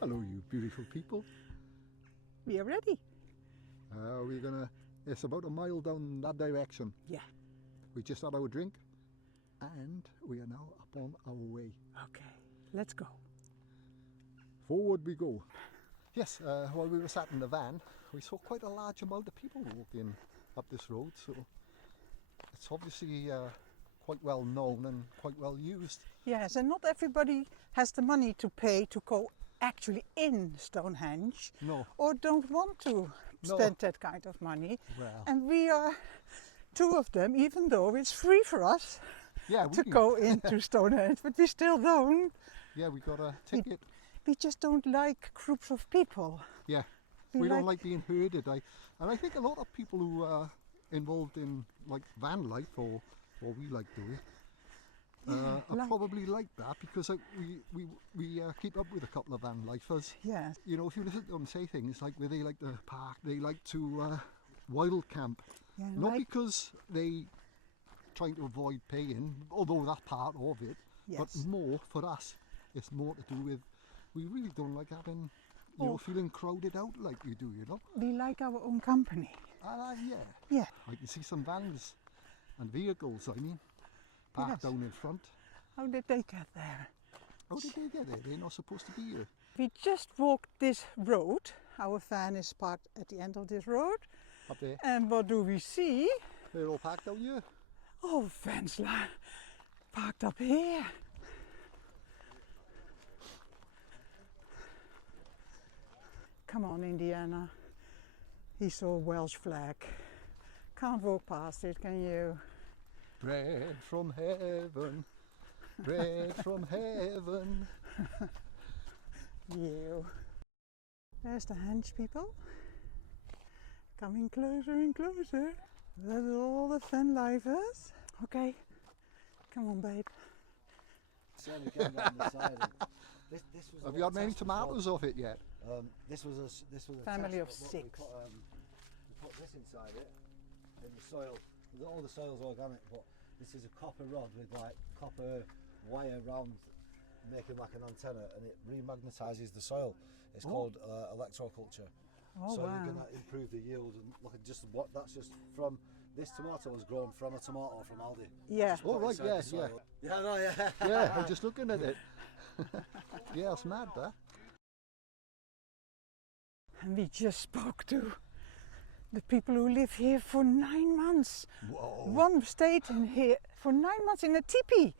Hello, you beautiful people. We are ready. It's about a mile down that direction. Yeah. We just had our drink and we are now upon our way. Okay, let's go. Forward we go. Yes, while we were sat in the van, we saw quite a large amount of people walking up this road, so it's obviously quite well known and quite well used. Yes, and not everybody has the money to pay to go actually in Stonehenge. No. Or don't want to spend that kind of money. Well. And we are two of them, even though it's free for us to go into Stonehenge, but we still don't. Yeah, we got a ticket. We just don't like groups of people. Yeah, we don't like being herded. And I think a lot of people who are involved in like van life or what we like doing are probably like that, because we keep up with a couple of van lifers. Yeah. You know, if you listen to them say things like where they like to park, they like to wild camp. Yeah, not because they trying to avoid paying, although that's part of it, but more for us. It's more to do with we really don't like having, you know, feeling crowded out like we do, you know. We like our own company. Yeah. I can see some vans and vehicles, parked down in front. How did they get there? How did they get there? They're not supposed to be here. We just walked this road. Our van is parked at the end of this road. Up there. And what do we see? They're all parked down here. Oh, vans parked up here. Come on, Indiana. He saw a Welsh flag. Can't walk past it, can you? Bread from heaven, bread from heaven. You. There's the henge people. Coming closer and closer. That's all the van lifers. Okay, come on, babe. Have you had many tomatoes off it yet? This was a family of test, 6. We put this inside it in the soil. All the soil's organic, but this is a copper rod with like copper wire round, making like an antenna, and it remagnetizes the soil. It's called electroculture. Oh, so wow. you're going to improve the yield, and look at just what that's just from. This tomato was grown from a tomato from Aldi. Yeah. Oh right, yeah. Yeah, no, yeah. Yeah, I'm just looking at it. Yeah, it's mad, that. And we just spoke to the people who live here for 9 months. Whoa. One stayed in here for 9 months in a teepee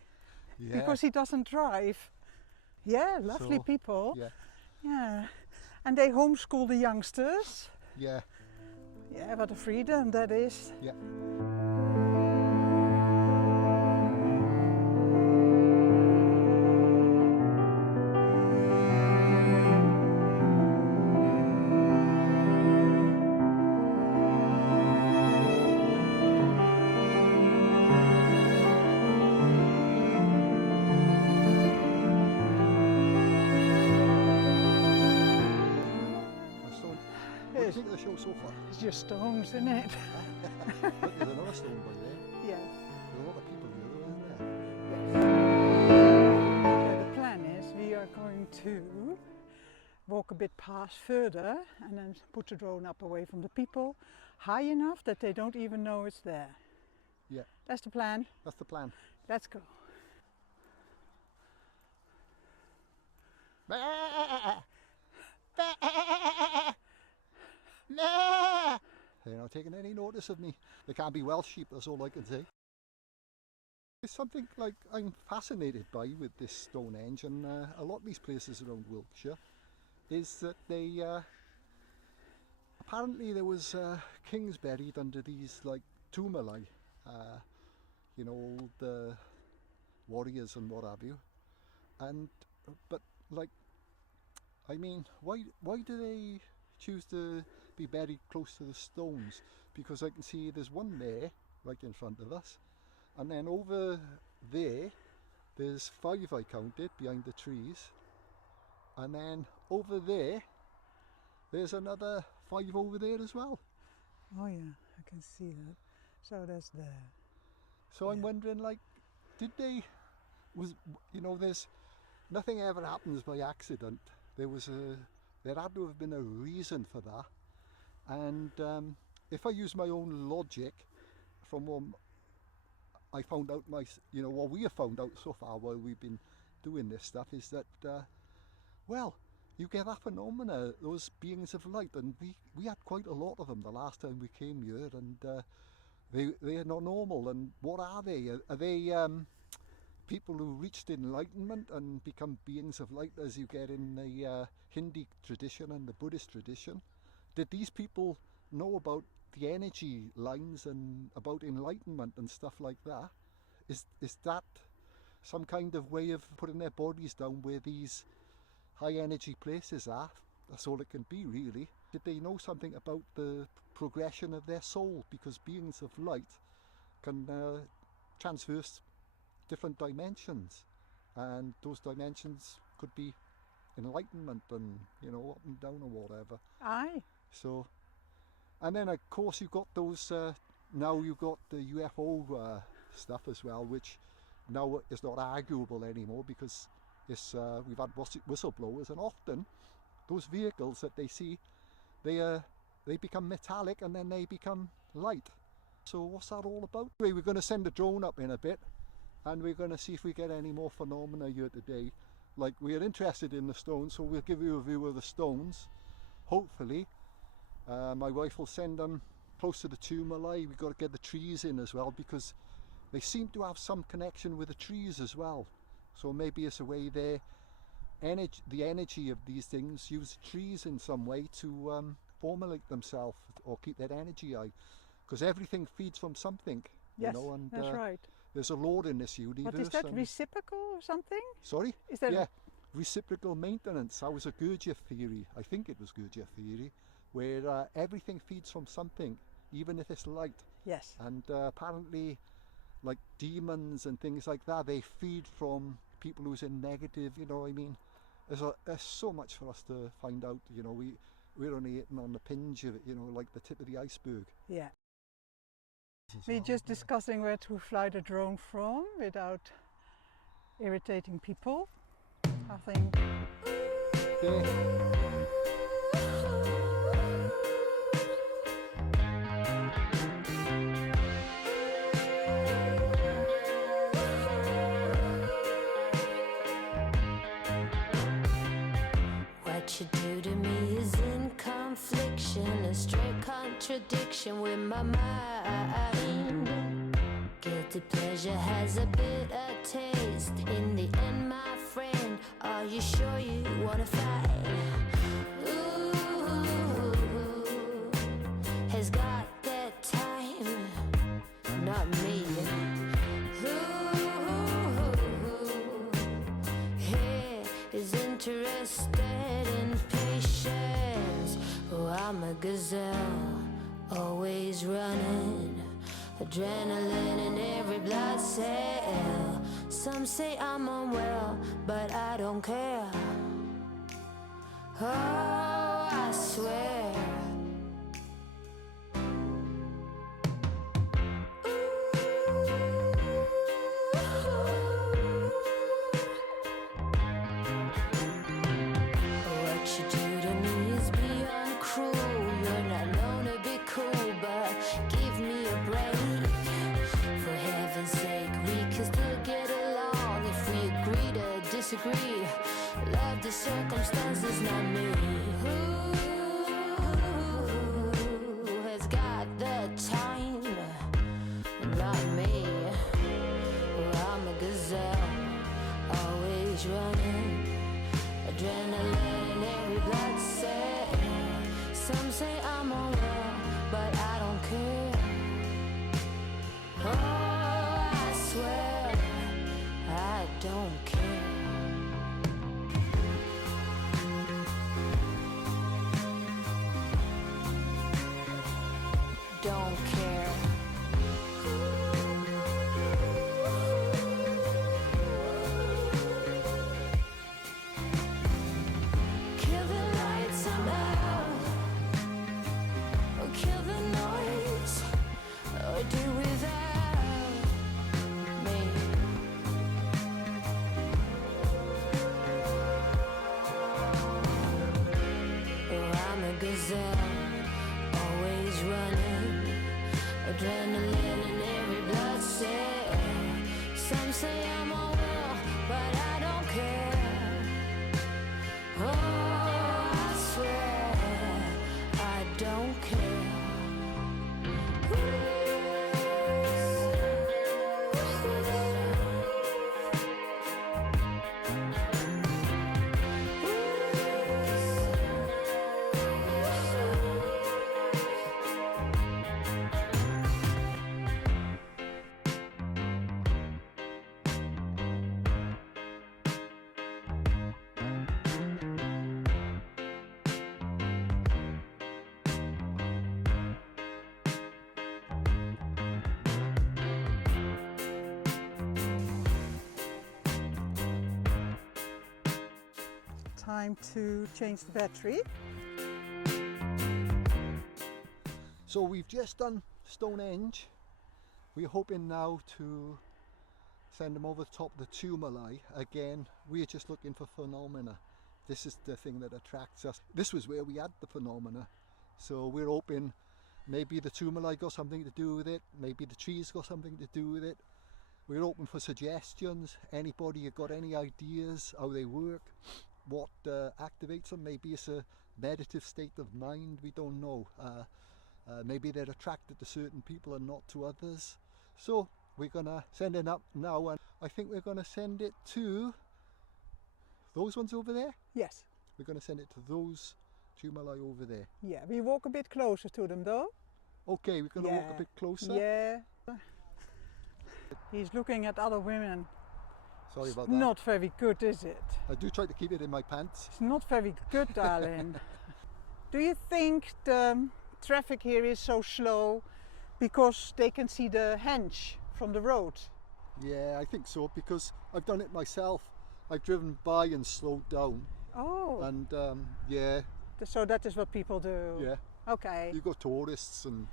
because he doesn't drive. Yeah, lovely people. Yeah. And they homeschool the youngsters. Yeah. Yeah, what a freedom that is. Yeah. What do you think of the show so far? It's just stones, isn't it? Look, there's another stone by there. Yes. There's a lot of people here, though, isn't there? So the plan is we are going to walk a bit past further and then put the drone up away from the people, high enough that they don't even know it's there. Yeah. That's the plan. That's the plan. Let's go. They're not taking any notice of me. They can't be Welsh sheep, that's all I can say. It's something like I'm fascinated by with this Stonehenge, and a lot of these places around Wiltshire, is that they apparently there was kings buried under these like tumuli, you know, old warriors and what have you. But like, I mean, why do they choose to be buried close to the stones? Because I can see there's one there right in front of us, and then over there's 5 I counted behind the trees, and then over there's another 5 over there as well. Oh yeah, I can see that. So that's there. So I'm wondering, like, there's nothing ever happens by accident. there had to have been a reason for that. And if I use my own logic from what I found out, what we have found out so far while we've been doing this stuff, is that, well, you get that phenomena, those beings of light, and we had quite a lot of them the last time we came here, and they are not normal. And what are they? Are they people who reached enlightenment and become beings of light, as you get in the Hindi tradition and the Buddhist tradition? Did these people know about the energy lines and about enlightenment and stuff like that? Is that some kind of way of putting their bodies down where these high energy places are? That's all it can be, really. Did they know something about the progression of their soul? Because beings of light can traverse different dimensions, and those dimensions could be enlightenment and, up and down or whatever. Aye. So, and then of course you've got those, now you've got the UFO stuff as well, which now is not arguable anymore, because it's, we've had whistleblowers, and often those vehicles that they see, they become metallic and then they become light. So what's that all about? Anyway, we're going to send a drone up in a bit, and we're going to see if we get any more phenomena here today. Like, we're interested in the stones, so we'll give you a view of the stones, hopefully. My wife will send them close to the Tumalai. We've got to get the trees in as well, because they seem to have some connection with the trees as well. So maybe it's a way the energy of these things use trees in some way to formulate themselves or keep that energy high. Because everything feeds from something, yes, and that's right. There's a Lord in this universe. What is that, reciprocal or something? Sorry? Is that yeah, reciprocal maintenance. That was a Gurdjieff theory. I think it was Gurdjieff theory, where everything feeds from something, even if it's light. Yes. And apparently, like demons and things like that, they feed from people who's in negative, I mean. There's so much for us to find out, we're only hitting on the pinch of it, like the tip of the iceberg. Yeah. We're just discussing where to fly the drone from without irritating people. I think. What you do to me is in confliction, a straight contradiction with my mind. Guilty pleasure has a bitter taste. In the end, my friend, are you sure you wanna fight? Ooh, has got that time, not me. Ooh, he is interested in patience. Oh, I'm a gazelle, always running. Adrenaline in every blood cell. Some say I'm unwell, but I don't care. Oh, I swear. What you do to me is beyond cruel. You're not known to be cool, but give me a break. For heaven's sake, we can still get along if we agree to disagree. Love the circumstances, not me. Who has got the time? Not me. Well, I'm a gazelle, always running. Adrenaline in every blood cell. Some say I'm unwell, but I don't care. Oh, I swear I don't care. hands up, always running, adrenaline in every blood cell. Some say I'm a will, but I don't care. Oh, I swear I don't care. Time to change the battery. So we've just done Stonehenge. We're hoping now to send them over the top of the tumuli. Again, we're just looking for phenomena. This is the thing that attracts us. This was where we had the phenomena. So we're hoping maybe the tumuli got something to do with it, maybe the trees got something to do with it. We're open for suggestions. Anybody who got any ideas how they work, what activates them? Maybe it's a meditative state of mind, we don't know. Maybe they're attracted to certain people and not to others. So we're gonna send it up now, and I think we're gonna send it to those ones over there. Yes. We're gonna send it to those tumuli over there. Yeah, we walk a bit closer to them though. Okay, we're gonna walk a bit closer. Yeah. He's looking at other women. Sorry about that. Not very good, is it? I do try to keep it in my pants. It's not very good, darling. Do you think the traffic here is so slow because they can see the henge from the road? Yeah, I think so, because I've done it myself. I've driven by and slowed down. Oh. And yeah. So that is what people do? Yeah. Okay. You got tourists and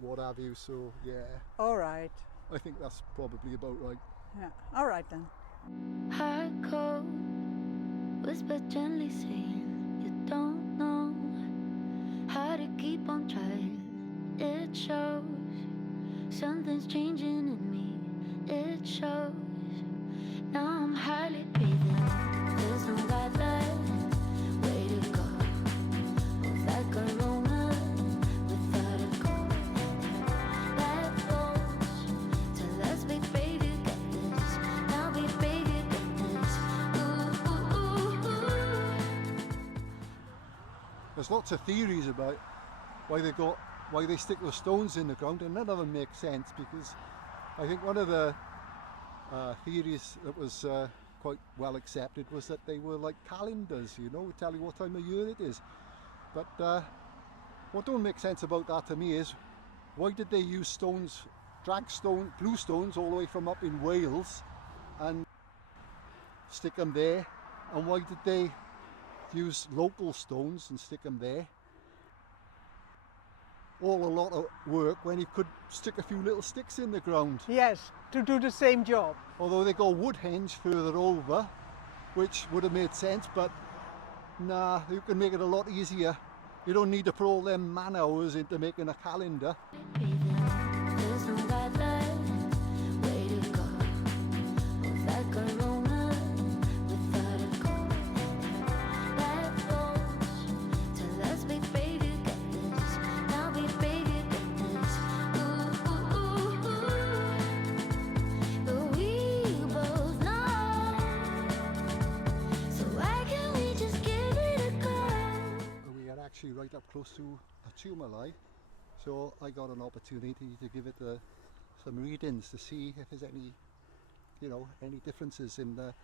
what have you, so yeah. All right. I think that's probably about right. Yeah. All right then. Hot cold, whisper gently saying you don't know how to keep on trying. It shows something's changing in me. It shows now I'm hardly breathing. There's no bad light, way to go. Move like a Roma without a goal. That goes till us be baby got this. Now be baby got this. Ooh, ooh, ooh, ooh. There's lots of theories about why they stick those stones in the ground, and none of them make sense, because I think one of the theories that was quite well accepted was that they were like calendars, you know, tell you what time of year it is. But what don't make sense about that to me is, why did they use stones, blue stones all the way from up in Wales and stick them there, and why did they use local stones and stick them there? All a lot of work when you could stick a few little sticks in the ground. Yes, to do the same job. Although they got wood henge further over, which would have made sense, but nah, you can make it a lot easier. You don't need to put all them man hours into making a calendar. There's no bad light, way to go. Move like a Roma without a goal. That goes till us be baby got this. Now be baby got this. Ooh, ooh, ooh, ooh. But we both know. So why can't we just give it a go? We are actually right up close to a tumuli, so I got an opportunity to give it some readings to see if there's any, any differences in the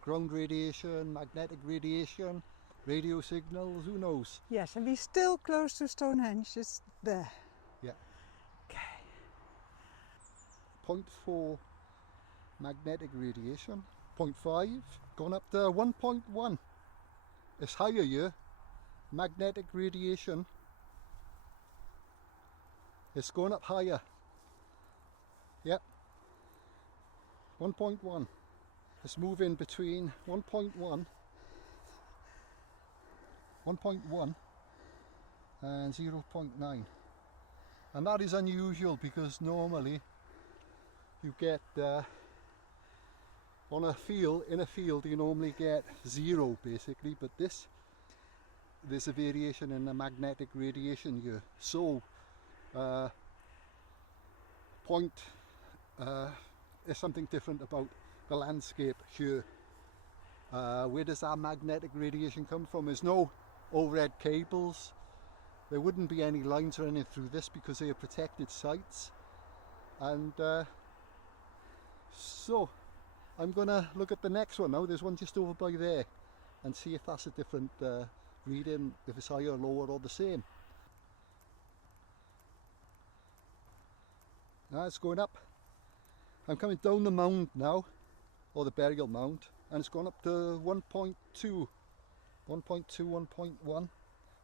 ground radiation, magnetic radiation, radio signals, who knows? Yes, and we're still close to Stonehenge, it's there. Yeah. Okay. 0.4 magnetic radiation, 0.5, gone up to 1.1. It's higher here. Magnetic radiation, it's going up higher. Yep. 1.1. It's moving between 1.1 and 0.9, and that is unusual because normally you get in a field you normally get 0 basically, but there's a variation in the magnetic radiation here. So there's something different about the landscape here. Where does our magnetic radiation come from? There's no overhead cables. There wouldn't be any lines running through this because they are protected sites. And so I'm gonna look at the next one now. There's one just over by there, and see if that's a different reading, if it's higher, lower, or the same. Now it's going up. I'm coming down the mound now, or the burial mound, and it's gone up to 1.2, 1.1.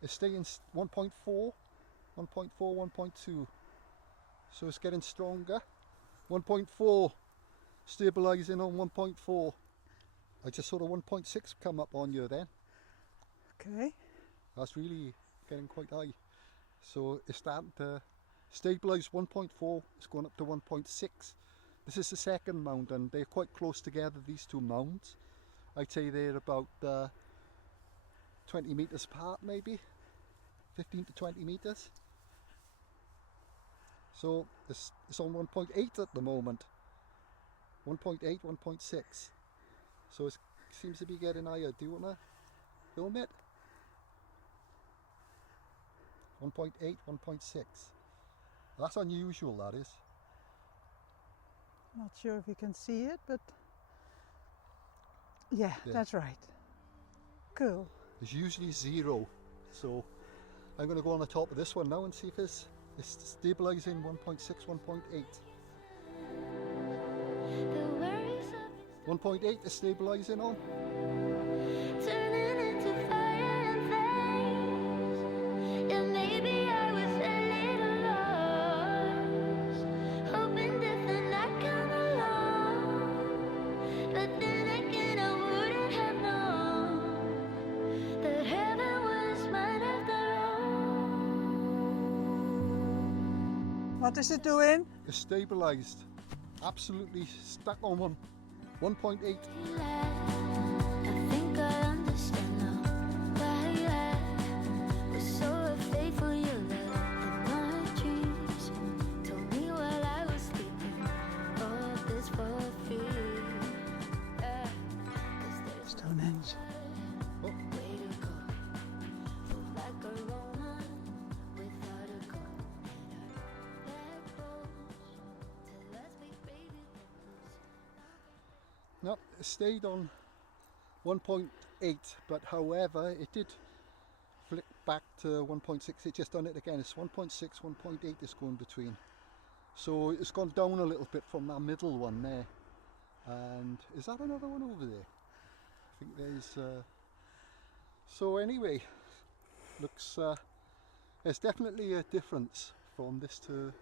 It's staying 1.4, 1.4, 1.2. So it's getting stronger. 1.4, stabilising on 1.4. I just saw the 1.6 come up on you then. Okay. That's really getting quite high. So it's starting to stabilise 1.4, it's going up to 1.6. This is the second mound, and they're quite close together, these two mounds. I'd say they're about 20 metres apart, maybe 15 to 20 metres. So it's on 1.8 at the moment. 1.8, 1.6. So it seems to be getting higher. Do you want to film it? 1.8, 1.6. That's unusual, that is. Not sure if you can see it, but yeah, that's right. Cool. It's usually 0, so I'm going to go on the top of this one now and see if it's stabilising 1.6, 1.8. 1.8 is stabilising on. What is it doing? It's stabilised. Absolutely stuck on 1.8. Stonehenge. Oh. No, it stayed on 1.8, but however it did flick back to 1.6. It just done it again. It's 1.6, 1.8 is going between. So it's gone down a little bit from that middle one there. And is that another one over there? I think there's so anyway, looks there's definitely a difference from this to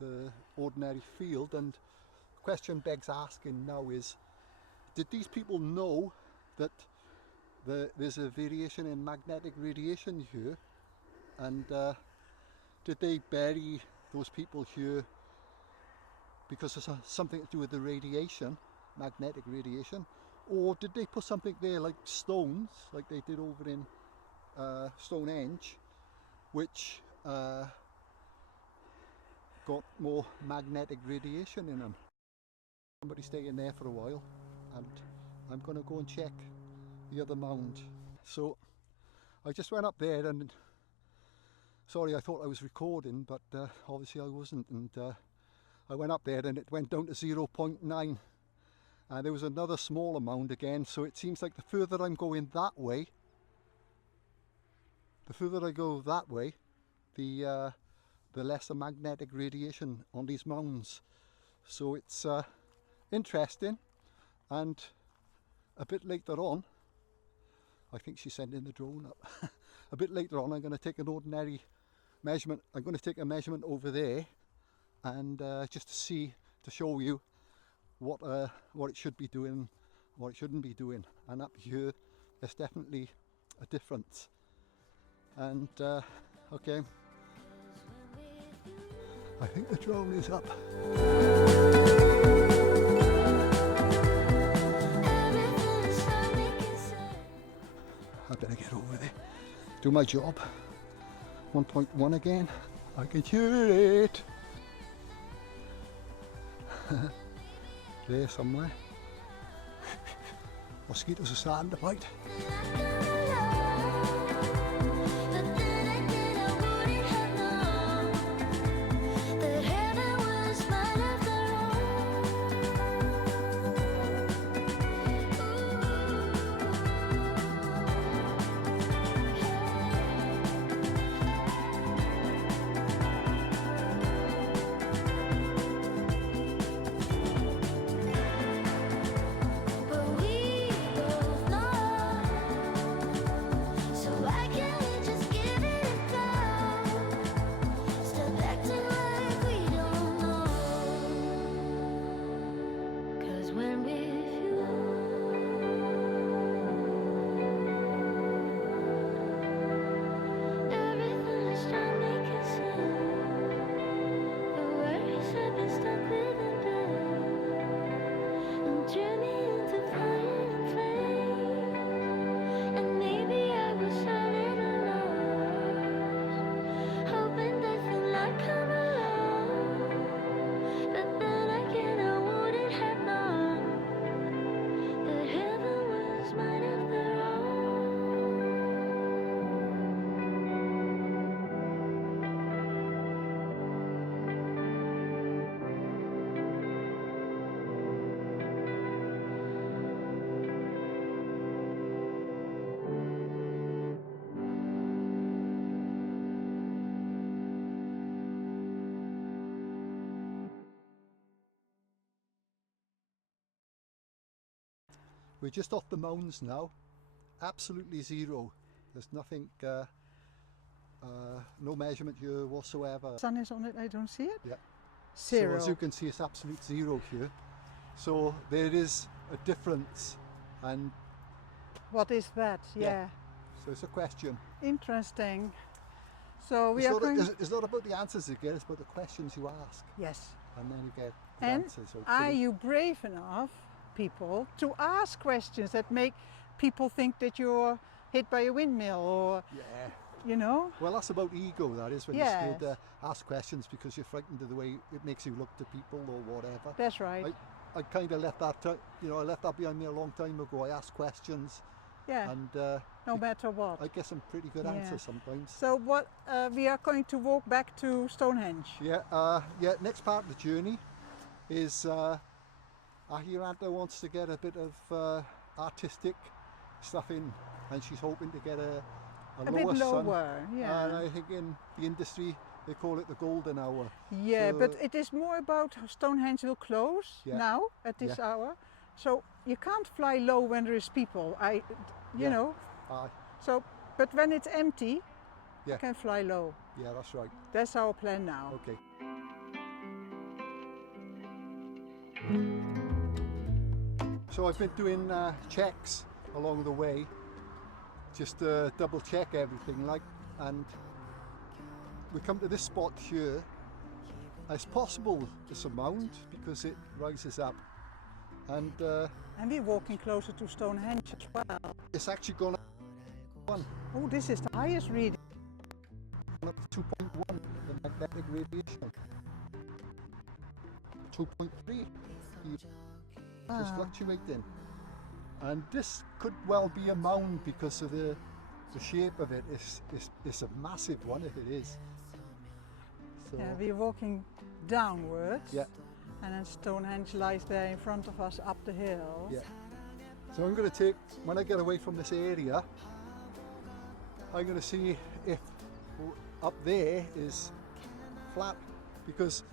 the ordinary field, and the question begs asking now is, did these people know that there's a variation in magnetic radiation here, and did they bury those people here because it's something to do with the radiation, magnetic radiation, or did they put something there like stones, like they did over in Stonehenge, which got more magnetic radiation in them? Somebody staying there for a while, and I'm going to go and check the other mound. So I just went up there, and sorry, I thought I was recording, but obviously I wasn't, and I went up there and it went down to 0.9, and there was another smaller mound again. So it seems like the further I'm going that way, the less the magnetic radiation on these mounds. So it's interesting. And a bit later on, I think she's sending the drone up. A bit later on, I'm going to take an ordinary measurement. I'm going to take a measurement over there, and just to show you what it should be doing, what it shouldn't be doing. And up here, there's definitely a difference. And Okay. I think the drone is up. I better get over there. Do my job. 1.1 again. I can hear it. There somewhere. Mosquitoes are starting to bite. We're just off the mounds now. Absolutely zero. There's nothing, no measurement here whatsoever. Sun is on it, I don't see it? Yeah. Zero. So as you can see, it's absolute zero here. So there is a difference. And what is that? Yeah. so it's a question. Interesting. So we it's are not, going... it's not about the answers you get, it's about the questions you ask. Yes. And then you get the And answers. are you brave enough, people, to ask questions that make people think that you're hit by a windmill or, you know? Well, that's about ego, that is, when you're scared to ask questions because you're frightened of the way it makes you look to people or whatever. That's right. I kind of left that, I left that behind me a long time ago. I asked questions. Yeah. And no matter what. I get some pretty good answers sometimes. So what we are going to walk back to Stonehenge. Yeah. Next part of the journey is Ahiranta wants to get a bit of artistic stuff in, and she's hoping to get a lower bit lower, sun. yeah. And I think in the industry they call it the golden hour. Yeah, so, but it is more about Stonehenge will close now at this hour. So you can't fly low when there is people. You know. Aye. So, but when it's empty, you Yeah. can fly low. Yeah, that's right. That's our plan now. Okay. So I've been doing checks along the way, just to double check everything, and we come to this spot here. It's possible it's a mound because it rises up, and we're walking closer to Stonehenge as well. It's actually gone up 1. Oh, this is the highest reading. Up to 2.1, the magnetic radiation. 2.3. It's fluctuating, and this could well be a mound because of the shape of it. It's a massive one if it is. So, yeah, we're walking downwards. Yeah. And then Stonehenge lies there in front of us up the hill. Yeah. So I'm going to take, when I get away from this area, I'm going to see if up there is flat, because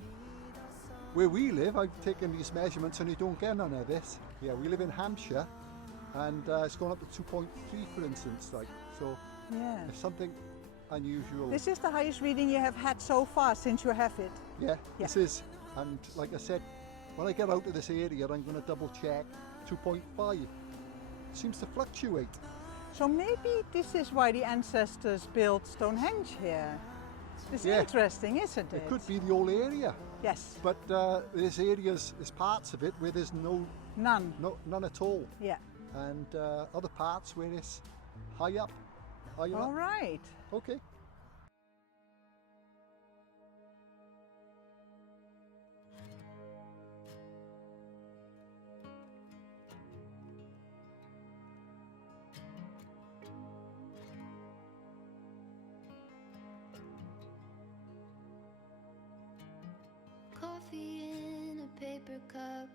where we live, I've taken these measurements and you don't get none of this. Yeah, we live in Hampshire, and it's gone up to 2.3 for instance, so it's something unusual. This is the highest reading you have had so far since you have it. Yeah, this is, and like I said, when I get out of this area I'm going to double check 2.5. It seems to fluctuate. So maybe this is why the ancestors built Stonehenge here. It's interesting, isn't it? It could be the whole area. Yes. But there's areas, there's parts of it where there's none at all. Yeah. And other parts where it's high up. All right. Okay. Coffee in a paper cup,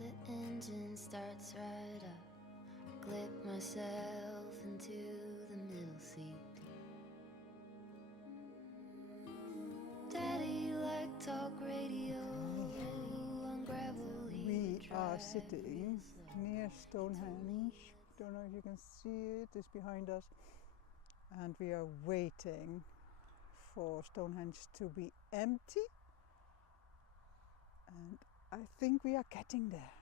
the engine starts right up. Clip myself into the middle seat. Daddy like talk radio on gravelly. We are sitting near Stonehenge. Don't know if you can see it. It's behind us. And we are waiting for Stonehenge to be empty. And I think we are getting there.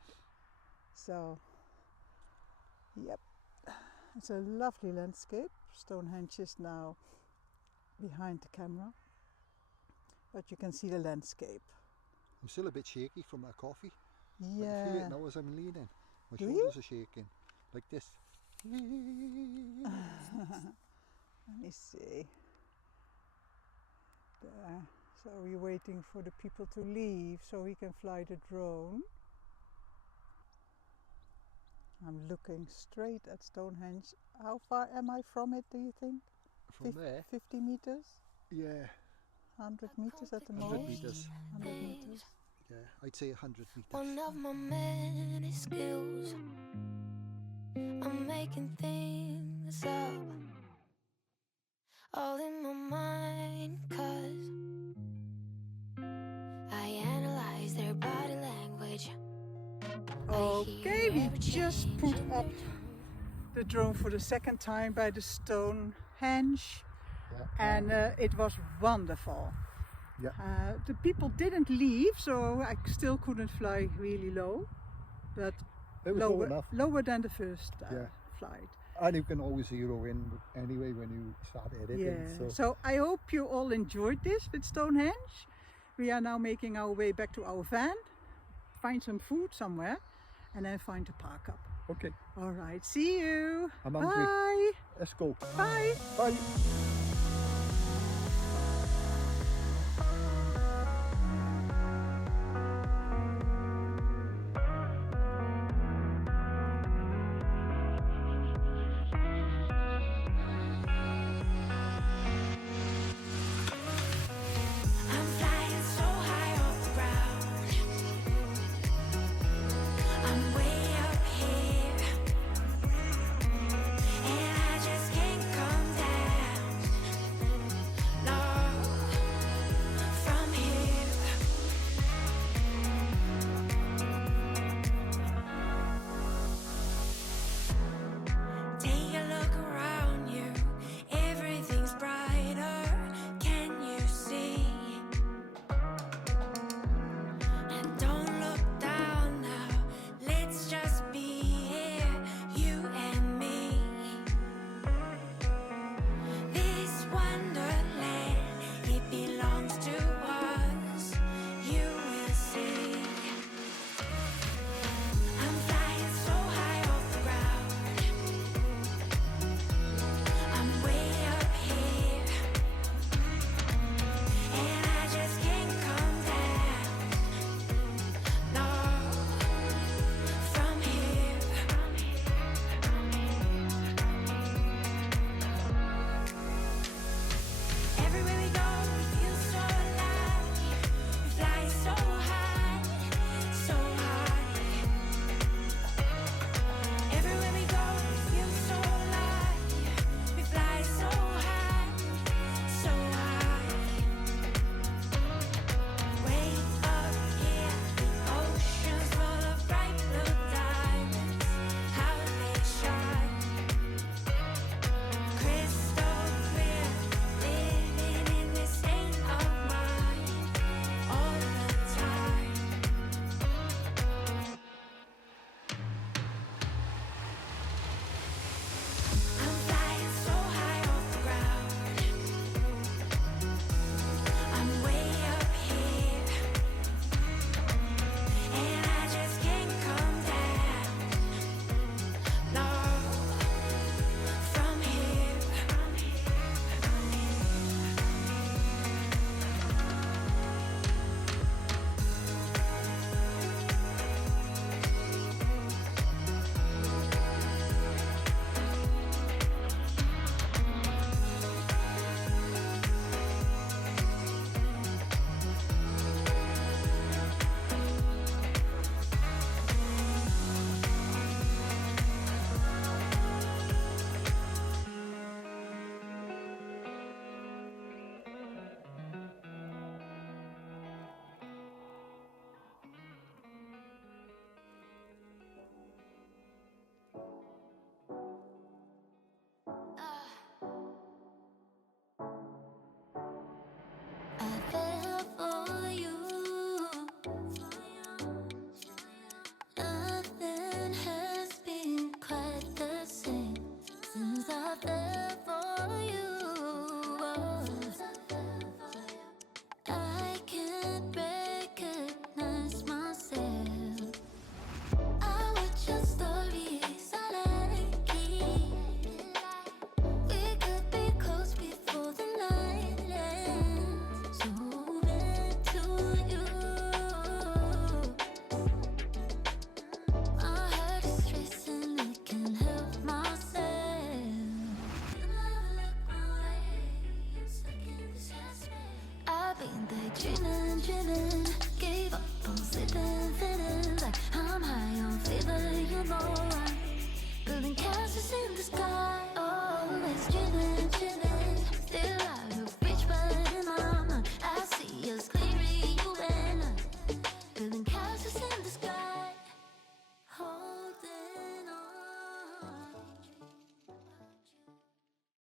So, yep, it's a lovely landscape. Stonehenge is now behind the camera, but you can see the landscape. I'm still a bit shaky from my coffee. Yeah. I can feel it now as I'm leaning. My Do shoulders you? are shaking, like this. Let me see. There. So we're waiting for the people to leave so we can fly the drone. I'm looking straight at Stonehenge. How far am I from it, do you think? From there? 50 meters? Yeah. 100 meters at the 100 most? meters. 100 meters. Yeah, I'd say 100 meters. One of my many skills, I'm making things up, all in my mind, 'cause I analyze their body language. Okay, we just put up the drone for the second time by the Stonehenge, and it was wonderful. Yeah. The people didn't leave, so I still couldn't fly really low, but It was low enough. lower than the first flight. And you can always zero in anyway when you start editing. Yeah. So I hope you all enjoyed this with Stonehenge. We are now making our way back to our van, find some food somewhere, and then find a park up. Okay. All right, see you. I'm hungry. Bye. Let's go. Bye. Bye. I'm flying so high off the ground, I'm way up here, and I just can't come down. imagining